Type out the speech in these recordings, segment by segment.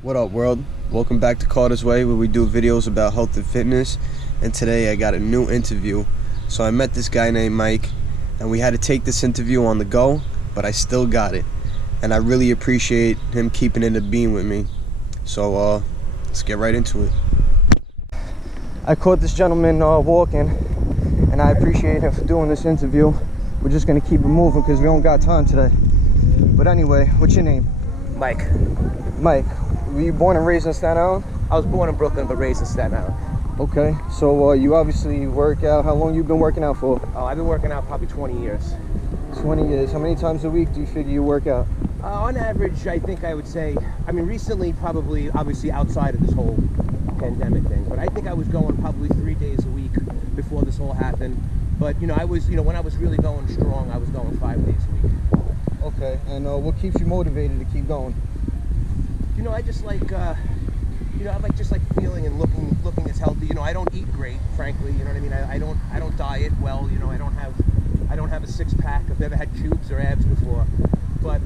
What up, world? Welcome back to Carter's Way, where we do videos about health and fitness. And today I got a new interview. So I met this guy named Mike, and we had to take this interview on the go, but I still got it. And I really appreciate him keeping it a beam with me. So let's get right into it. I caught this gentleman walking, and I appreciate him for doing this interview. We're just gonna keep it moving because we don't got time today. But anyway, what's your name? Mike. Mike. Were you born and raised in Staten Island? I was born in Brooklyn but raised in Staten Island. Okay, so you obviously work out. How long you been working out for? Oh, I've been working out probably 20 years. 20 years. How many times a week do you figure you work out? On average, I think I would say, recently probably, obviously outside of this whole pandemic thing, but I think I was going probably 3 days a week before this all happened. But, when I was really going strong, I was going 5 days a week. Okay, and what keeps you motivated to keep going? I just like, I just like feeling and looking as healthy. I don't eat great, frankly. You know what I mean? I don't diet well. I don't have a six pack. I've never had cubes or abs before, but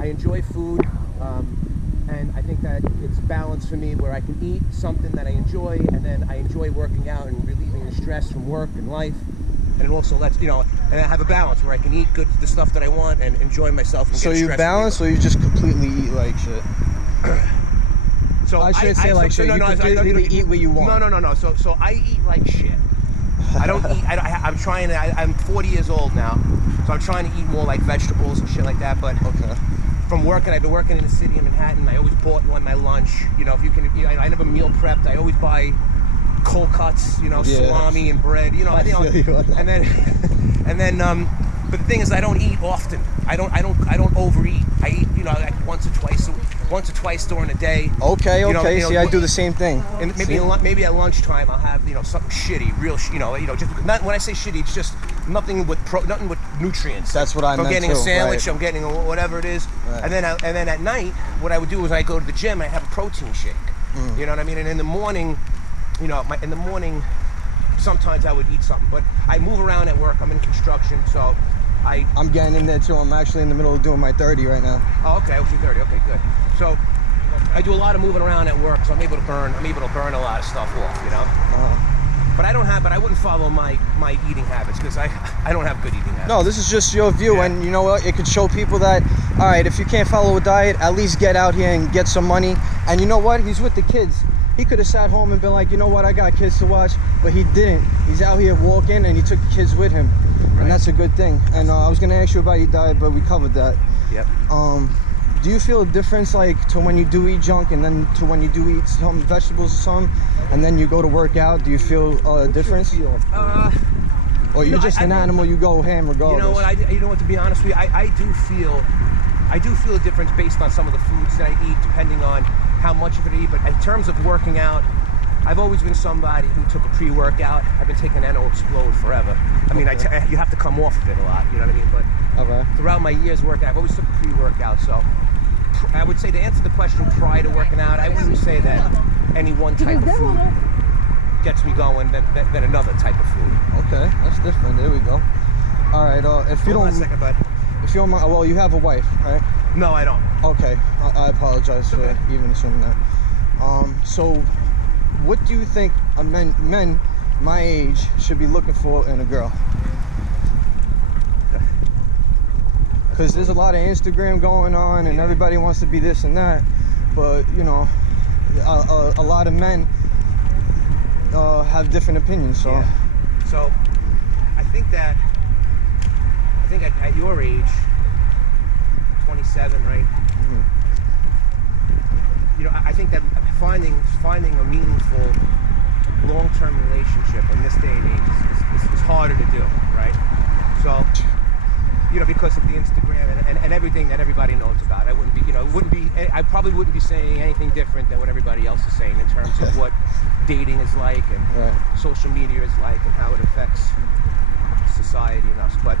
I enjoy food, and I think that it's balanced for me where I can eat something that I enjoy, and then I enjoy working out and relieving the stress from work and life. And it also lets and I have a balance where I can eat the stuff that I want and enjoy myself. And so you balance, or you just completely eat like shit? So I should say like shit. You completely eat what you want. No. So I eat like shit. I don't eat. I'm trying to. I'm 40 years old now, so I'm trying to eat more like vegetables and shit like that. But okay. From working, I've been working in the city of Manhattan. I always bought my lunch. If you can, I never meal prepped. I always buy cold cuts. Salami and bread. And then. But the thing is, I don't eat often. I don't overeat. I eat, like once or twice during the day. Okay. See, I do the same thing. And maybe at lunchtime I'll have something shitty, real, just not when I say shitty, it's just nothing with nutrients. That's what I meant. I'm getting a sandwich. Right. I'm getting whatever it is. Right. And then at night, what I would do is I go to the gym. I have a protein shake. You know what I mean? And in the morning, sometimes I would eat something, but I move around at work. I'm in construction, so I'm getting in there too. I'm actually in the middle of doing my 30 right now. Oh, okay. What's your 30? Okay, good. So I do a lot of moving around at work, so I'm able to burn a lot of stuff off, But I wouldn't follow my eating habits because I don't have good eating habits. No, this is just your view, and you know what? It could show people that, all right, if you can't follow a diet, at least get out here and get some money. And you know what? He's with the kids. He could have sat home and been like, you know what, I got kids to watch, but he didn't. He's out here walking, and he took the kids with him, and that's a good thing. And I was gonna ask you about your diet, but we covered that. Yep. Do you feel a difference, like, to when you do eat junk and then to when you do eat some vegetables or something, and then you go to work out? Do you feel a difference? Or you're just an animal, you go ham regardless? You know what? To be honest with you, I do feel a difference based on some of the foods that I eat, depending on how much of it I eat. But in terms of working out, I've always been somebody who took a pre-workout. I've been taking NO Explode forever. You have to come off of it a lot, you know what I mean? But throughout my years working, I've always took a pre-workout. So I would say, to answer the question prior to working out, I wouldn't say that any one type of food gets me going than another type of food. Okay, that's different. There we go. All right. If you Hold on a second, bud. If you don't mind, well, you have a wife, right? No, I don't. Okay, I apologize for even assuming that. So what do you think men my age should be looking for in a girl? Because there's a lot of Instagram going on, and everybody wants to be this and that, but a lot of men have different opinions. So so I think at your age, 27, right? I think that finding a meaningful long-term relationship in this day and age is harder to do, right? So, because of the Instagram and everything that everybody knows about, I probably wouldn't be saying anything different than what everybody else is saying in terms of what dating is like and social media is like and how it affects society and us. But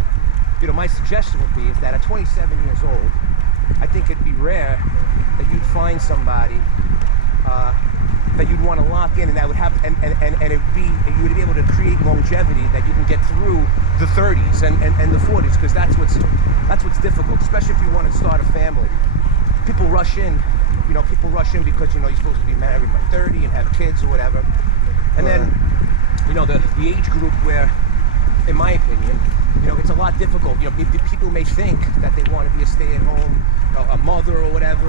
my suggestion would be is that at 27 years old, I think it'd be rare that you'd find somebody that you'd want to lock in, and that would have, and you would be able to create longevity that you can get through the 30s and the 40s, because that's what's difficult, especially if you want to start a family. people rush in. People rush in because you're supposed to be married by 30 and have kids or whatever. And then, the age group where, in my opinion, it's a lot difficult. People may think that they want to be a stay-at-home, a mother or whatever,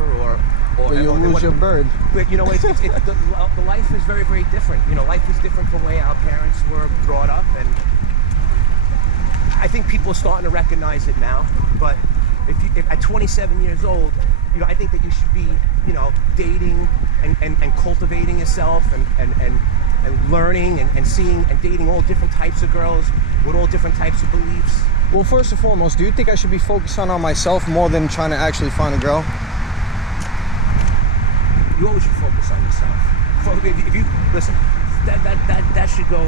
or you lose your bird. But the life is very, very different. Life is different from the way our parents were brought up, and I think people are starting to recognize it now. But if at 27 years old, I think that you should be, dating and cultivating yourself and learning and seeing and dating all different types of girls with all different types of beliefs. Well, first and foremost, do you think I should be focusing on myself more than trying to actually find a girl? You always should focus on yourself. If you listen, that should go.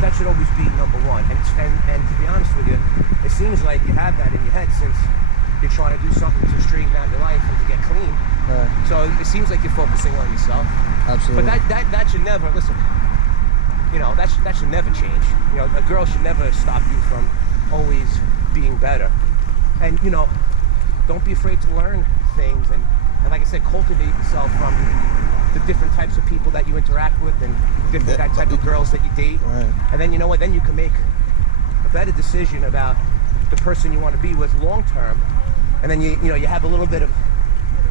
That should always be number one. And to be honest with you, it seems like you have that in your head since you're trying to do something to straighten out your life and to get clean. Right. So it seems like you're focusing on yourself. Absolutely. But that should never, listen, that should never change. A girl should never stop you from always being better. And, don't be afraid to learn things. And like I said, cultivate yourself from the different types of people that you interact with and different type of girls that you date. Right. And then, then you can make a better decision about the person you want to be with long term. And then you have a little bit of,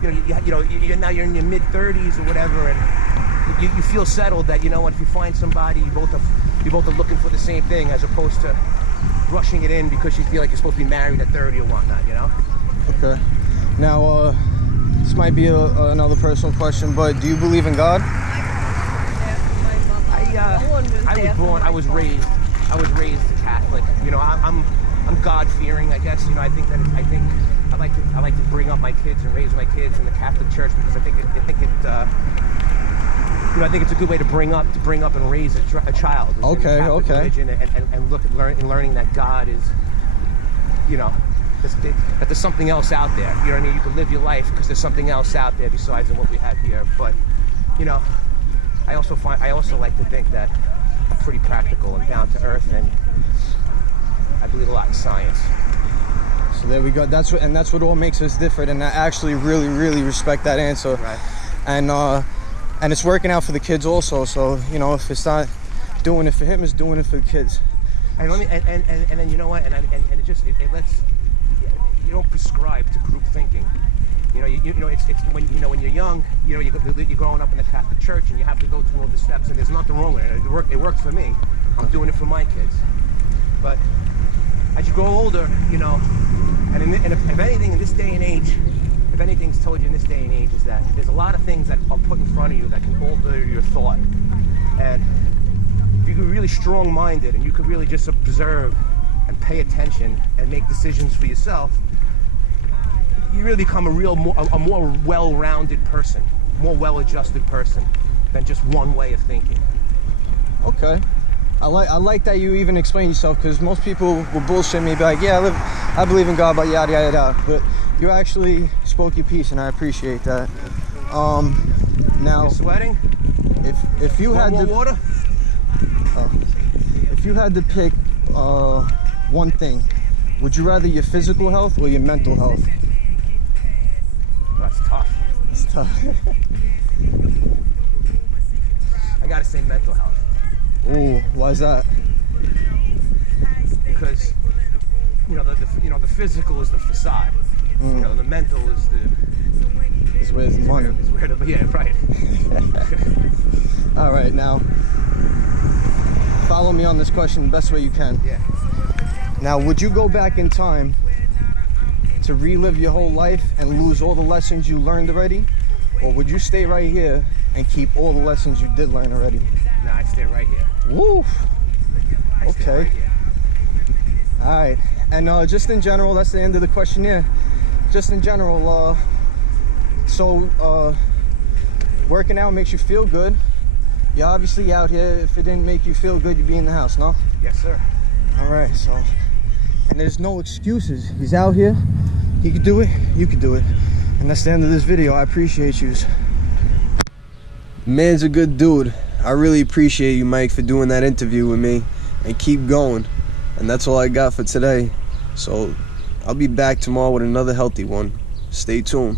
now you're in your mid-30s or whatever, and you feel settled that, if you find somebody, you both are looking for the same thing, as opposed to rushing it in because you feel like you're supposed to be married at 30 or whatnot, Okay. Now, this might be another personal question, but do you believe in God? I was raised Catholic. I'm God-fearing, I guess. I think I like to bring up my kids and raise my kids in the Catholic Church because I think it's a good way to bring up and raise a child. Okay, okay. Religion and look at learning that God is, that there's something else out there. You know what I mean? You can live your life because there's something else out there besides what we have here. But, I also like to think that I'm pretty practical and down to earth, and I believe a lot in science. So there we go. That's what all makes us different, and I actually really, really respect that answer. Right. And it's working out for the kids also. So if it's not doing it for him, it's doing it for the kids. And then you know what? And it lets you don't prescribe to group thinking. It's when you're young, you're growing up in the Catholic Church, and you have to go through all the steps, and there's nothing wrong with it. It worked for me. I'm doing it for my kids. But as you grow older, and if anything in this day and age, if anything's told you in this day and age, is that there's a lot of things that are put in front of you that can alter your thought. And if you're really strong-minded and you could really just observe and pay attention and make decisions for yourself, you really become a more well-rounded person, more well-adjusted person than just one way of thinking. Okay. I like that you even explain yourself, because most people will bullshit me, be like, yeah, I believe in God, but yada yada yada. But you actually spoke your piece, and I appreciate that. Now, you're sweating? If you had more to water? If you had to pick one thing, would you rather your physical health or your mental health? That's tough. It's tough. I gotta say mental health. Ooh, why is that? Because the physical is the facade. The mental is where the money. Yeah, right. All right, now follow me on this question the best way you can. Yeah. Now, would you go back in time to relive your whole life and lose all the lessons you learned already, or would you stay right here and keep all the lessons you did learn already? No, I'd stay right here. Woo! Okay. Right here. All right. And just in general, that's the end of the questionnaire. Just in general, working out makes you feel good. You're obviously out here. If it didn't make you feel good, you'd be in the house, no? Yes, sir. All right, so, and there's no excuses. He's out here. He could do it. You could do it. And that's the end of this video. I appreciate you. Man's a good dude. I really appreciate you, Mike, for doing that interview with me, and keep going. And that's all I got for today. So I'll be back tomorrow with another healthy one. Stay tuned.